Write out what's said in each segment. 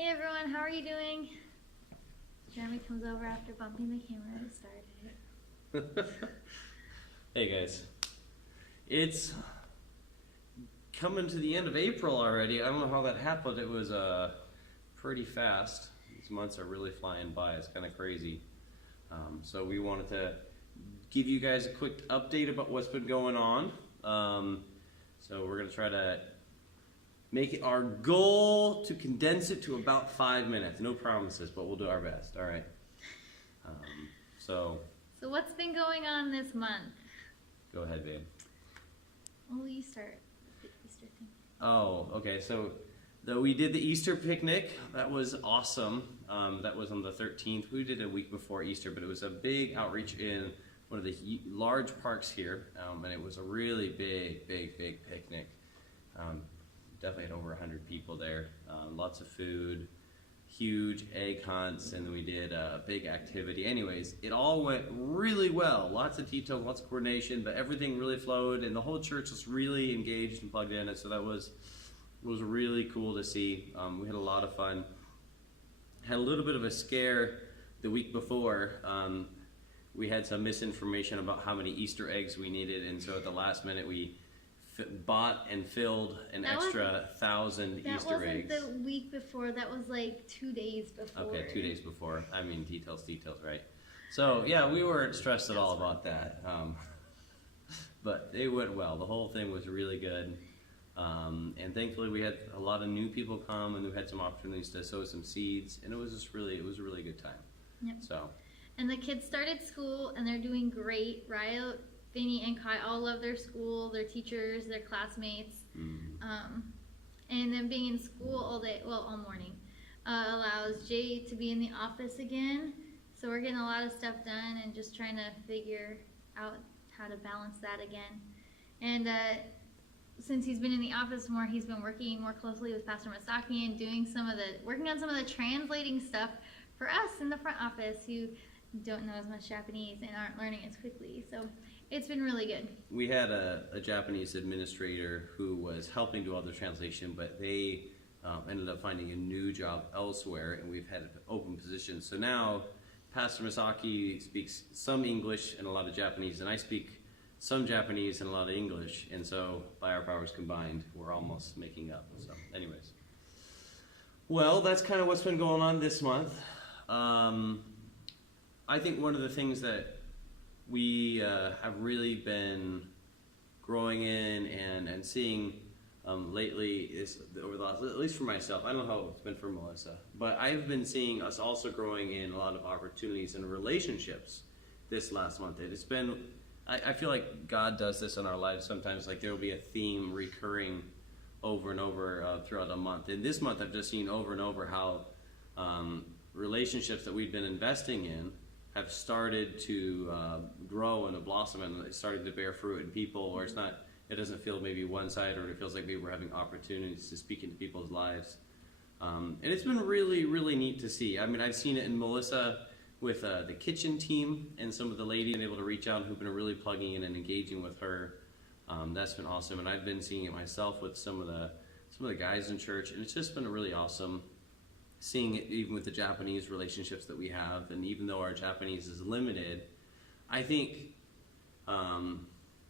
Hey everyone, how are you doing? Jeremy comes over after bumping the camera to start it. Hey guys, it's coming to the end of April already. I don't know how that happened. It was pretty fast. These months are really flying by. It's kind of crazy. So we wanted to give you guys a quick update about what's been going on. So we're gonna try to make it our goal to condense it to about 5 minutes. No promises, but we'll do our best. All right. So what's been going on this month? go ahead, babe. Well, you start with the Easter thing. Oh, okay. So we did the Easter picnic. That was awesome. That was on the 13th. We did it a week before Easter, but it was a big outreach in one of the large parks here, and it was a really big picnic. Definitely had over 100 people there. Lots of food, huge egg hunts, and we did a big activity. Anyways, it all went really well. Lots of detail, lots of coordination, but everything really flowed, and the whole church was really engaged and plugged in. And so that was really cool to see. We had a lot of fun. Had a little bit of a scare the week before. We had some misinformation about how many Easter eggs we needed, and so at the last minute we bought and filled an extra 1,000 Easter eggs. That wasn't the week before, that was like 2 days before. Okay, 2 days before. I mean, details, right? So, yeah, we weren't stressed at all about that. But it went well. The whole thing was really good. And thankfully we had a lot of new people come, and we had some opportunities to sow some seeds, and it was a really good time. Yep. So. And the kids started school, and they're doing great. Ryo, Vinny, and Kai all love their school, their teachers, their classmates. And then being in school all day, well, all morning, allows Jay to be in the office again. So we're getting a lot of stuff done and just trying to figure out how to balance that again. And since he's been in the office more, he's been working more closely with Pastor Masaki and working on some of the translating stuff for us in the front office who don't know as much Japanese and aren't learning as quickly. So it's been really good. We had a Japanese administrator who was helping do all the translation, but they ended up finding a new job elsewhere, and we've had open positions. So now Pastor Masaki speaks some English and a lot of Japanese, and I speak some Japanese and a lot of English, and so by our powers combined, we're almost making up. So anyways. Well, that's kind of what's been going on this month. I think one of the things that we have really been growing in and seeing lately is, over the last, at least for myself, I don't know how it's been for Melissa, but I've been seeing us also growing in a lot of opportunities and relationships this last month. It's been, I feel like God does this in our lives sometimes, like there will be a theme recurring over and over throughout a month. And this month I've just seen over and over how relationships that we've been investing in have started to grow and to blossom, and it's starting to bear fruit in people, or it doesn't feel maybe one-sided, or it feels like maybe we're having opportunities to speak into people's lives. And it's been really neat to see. I mean, I've seen it in Melissa with the kitchen team, and some of the ladies been able to reach out who've been really plugging in and engaging with her. That's been awesome, and I've been seeing it myself with some of the guys in church, and it's just been really awesome seeing it even with the Japanese relationships that we have. And even though our Japanese is limited, I think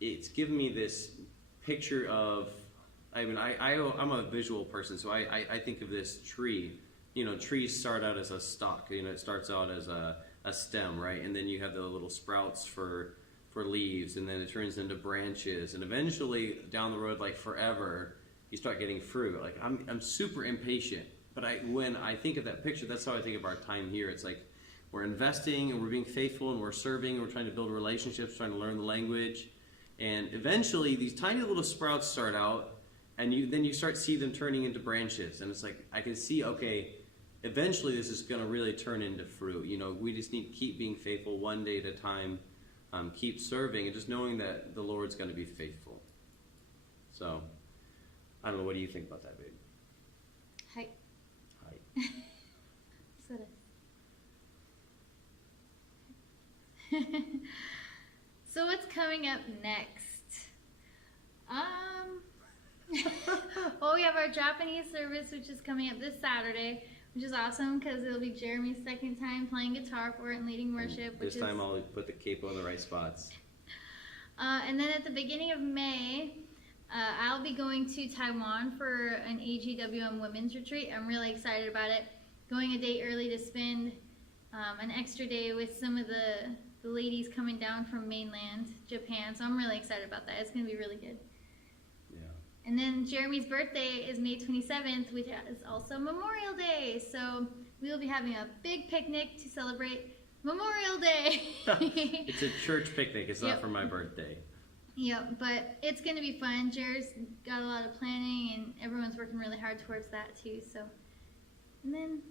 it's given me this picture of, I mean, I'm a visual person, so I think of this tree. You know, trees start out as a stalk. You know, it starts out as a stem, right? And then you have the little sprouts for leaves, and then it turns into branches, and eventually down the road, like forever, you start getting fruit. Like I'm super impatient, but when I think of that picture, that's how I think of our time here. It's like we're investing and we're being faithful and we're serving and we're trying to build relationships, trying to learn the language, and eventually these tiny little sprouts start out, and then you start to see them turning into branches, and it's like I can see, okay, eventually this is going to really turn into fruit. You know, we just need to keep being faithful one day at a time, keep serving, and just knowing that the Lord's going to be faithful. So, I don't know, what do you think about that, babe? Hi. Hi. So what's coming up next? Well, we have our Japanese service, which is coming up this Saturday. which is awesome because it'll be Jeremy's second time playing guitar for it and leading worship. This time I'll put the capo in the right spots. And then at the beginning of May, I'll be going to Taiwan for an AGWM women's retreat. I'm really excited about it. Going a day early to spend an extra day with some of the ladies coming down from mainland Japan. So I'm really excited about that. It's going to be really good. Yeah. And then Jeremy's birthday is May 27th, which is also Memorial Day. So we will be having a big picnic to celebrate Memorial Day. It's a church picnic. It's not Yep. for my birthday. Yep, but it's going to be fun. Jared's got a lot of planning, and everyone's working really hard towards that too. So, and then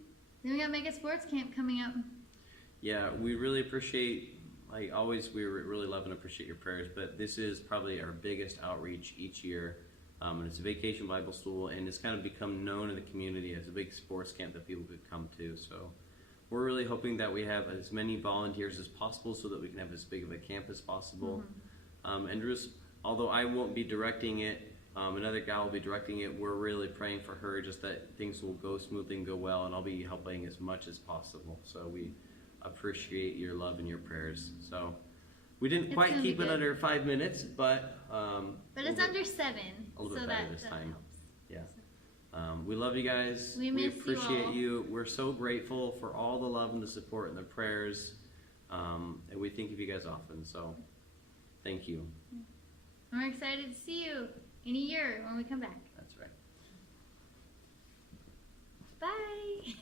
we got Mega Sports Camp coming up. Yeah, we really appreciate, like always, we really love and appreciate your prayers, but this is probably our biggest outreach each year. And it's a Vacation Bible School, and it's kind of become known in the community as a big sports camp that people could come to. So we're really hoping that we have as many volunteers as possible so that we can have as big of a camp as possible. And just, although I won't be directing it, another gal will be directing it, we're really praying for her just that things will go smoothly and go well, and I'll be helping as much as possible. So we appreciate your love and your prayers. So we didn't It's quite gonna be keep it good. under 5 minutes, but it's under 7, a little so bit better that this that time. helps. Yeah. We love you guys. We miss you appreciate all. you. We're so grateful for all the love and the support and the prayers. And we think of you guys often. So thank you. And we're excited to see you in a year when we come back. That's right. Bye.